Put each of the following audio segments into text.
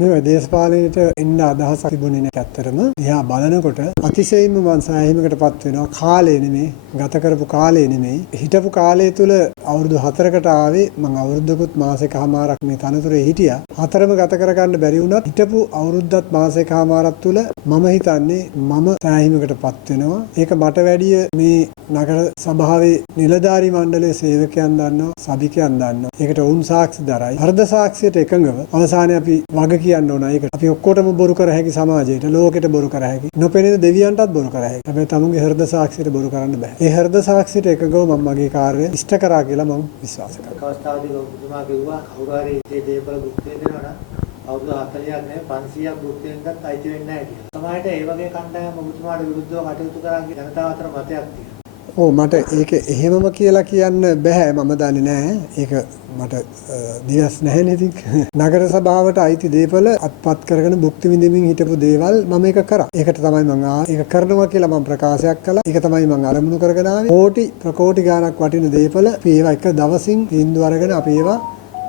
මේ දේශපාලනයට එන්න අදහසක් තිබුණේ නැහැ ඇත්තටම. දිහා බලනකොට අතිශයින්ම මම සෑහීමකටපත් වෙනවා. කාලේ නෙමෙයි, ගත කරපු කාලේ නෙමෙයි. හිටපු කාලය තුල අවුරුදු 4කට ආවේ මම අවුරුද්දකුත් මාසෙකමාරක් මේ තනතුරේ හිටියා. හතරම ගත කරගන්න බැරි වුණත් හිටපු අවුරුද්දත් මාසෙකමාරක් තුල මම හිතන්නේ මම සෑහීමකටපත් වෙනවා. ඒක මට වැඩිය මේ නගර සභාවේ නිලධාරී මණ්ඩලයේ සේවකයන් දන්නවා, සභිකයන් දන්නවා. ඒකට වුන් සාක්ෂි දරයි. හෘද සාක්ෂියට එකඟව අවසානයේ අපි වග කියන්න ඕන. ඒකට අපි ඔක්කොටම බොරු කර හැකි සමාජයට, ලෝකෙට බොරු කර හැකි. නොපෙනෙන දෙවියන්ටත් බොරු කර හැකි. හැබැයි තමුන්ගේ හෘද සාක්ෂියට බොරු කරන්න බෑ. ඒ හෘද සාක්ෂියට එකඟව මම මගේ කාර්යය ඉෂ්ට කරා කියලා මම විශ්වාස කරනවා. අවස්ථාවේදී ඔබතුමා කිව්වා කවුරු හරි මේ දේපල භුක්ති විඳිනවා නම් අවුරුදු 40ක් නෙවෙයි 500ක් භුක්ති විඳින්නත් අයිති වෙන්නේ නැහැ කියලා. සමහරවිට ඒ වගේ කණ්ඩායම් ඔබතුමාට විරුද්ධව කටයුතු කරා කියලා ජනතාව අතර මතයක් තියෙනවා. ඔව් මට ඒක එහෙමම කියලා කියන්න බෑ. මම දන්නේ නැහැ. ඒක මට දිවස් නැහැ නේද? නගර සභාවට අයිති දේපල අත්පත් කරගෙන භුක්ති විඳින්මින් හිටපු දේවල් මම ඒක කරා. ඒකට තමයි මම ඒක කරනවා කියලා මම ප්‍රකාශයක් කළා. ඒක තමයි මම අරමුණු කරගෙන ආවේ. කෝටි ප්‍රකෝටි ගාණක් වටින දේපල අපි ඒවා එක දවසින් තීන්දුව අරගෙන අපි ඒවා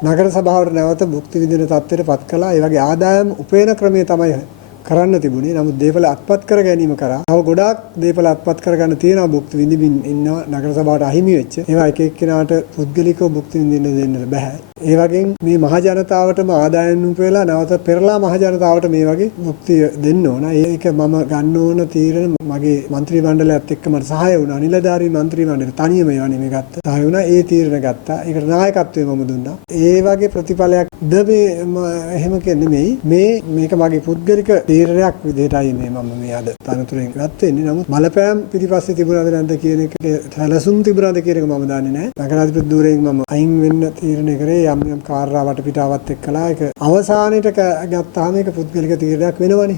නගර සභාවට නැවත භුක්ති විඳින තත්ත්වයට පත් කළා. ඒ වගේ ආදායම් උපයන ක්‍රමය තමයි කරන්න තිබුණේ. නමුත් දේපල අත්පත් කර ගැනීම කරා. තව ගොඩාක් දේපල අත්පත් කරගන්න තියෙනවා භුක්ති විඳින්න ඉන්න නගර සභාවට අහිමි වෙච්ච. ඒවා එක එක්කෙනාට පුද්ගලිකව භුක්ති විඳින්න දෙන්න බෑ. ඒ වගේම මේ මහ ජනතාවටම ආදායම් උපයලා නැවත පෙරලා මහ ජනතාවට මේ වගේ භුක්තිය දෙන්න ඕන. ඒක මම ගන්න ඕන තීරණ මගේ മന്ത്രി මණ්ඩලයත් එක්ක මට සහාය වුණා. නිලධාරී මන්ත්‍රී මණ්ඩලය තනියම ඒවා නෙමෙයි ගත්තා. සහාය වුණා. ඒ තීරණ ගත්තා. ඒකට නායකත්වය මම දුන්නා. ඒ වගේ ප්‍රතිඵලයක්ද මේ එහෙම නෙමෙයි. මේක මගේ පුද්ගලික තීරණයක් විදිහටයි මම මේ අද තනතුරෙන් ගත් වෙන්නේ. නමුත් බලපෑම් පිටිපස්සේ තිබුණාද නැද්ද කියන එක සැලසුම් තිබුණාද කියන එක මම දන්නේ නැහැ. නගරාධිපති ධූරයෙන් මම අයින් වෙන්න තීරණය කරේ යම් කාර්යාවට පිටාවත් එක්කලා ඒක අවසානයේට ගත්තාම ඒක පුද්ගලික තීරණයක් වෙනවනේ.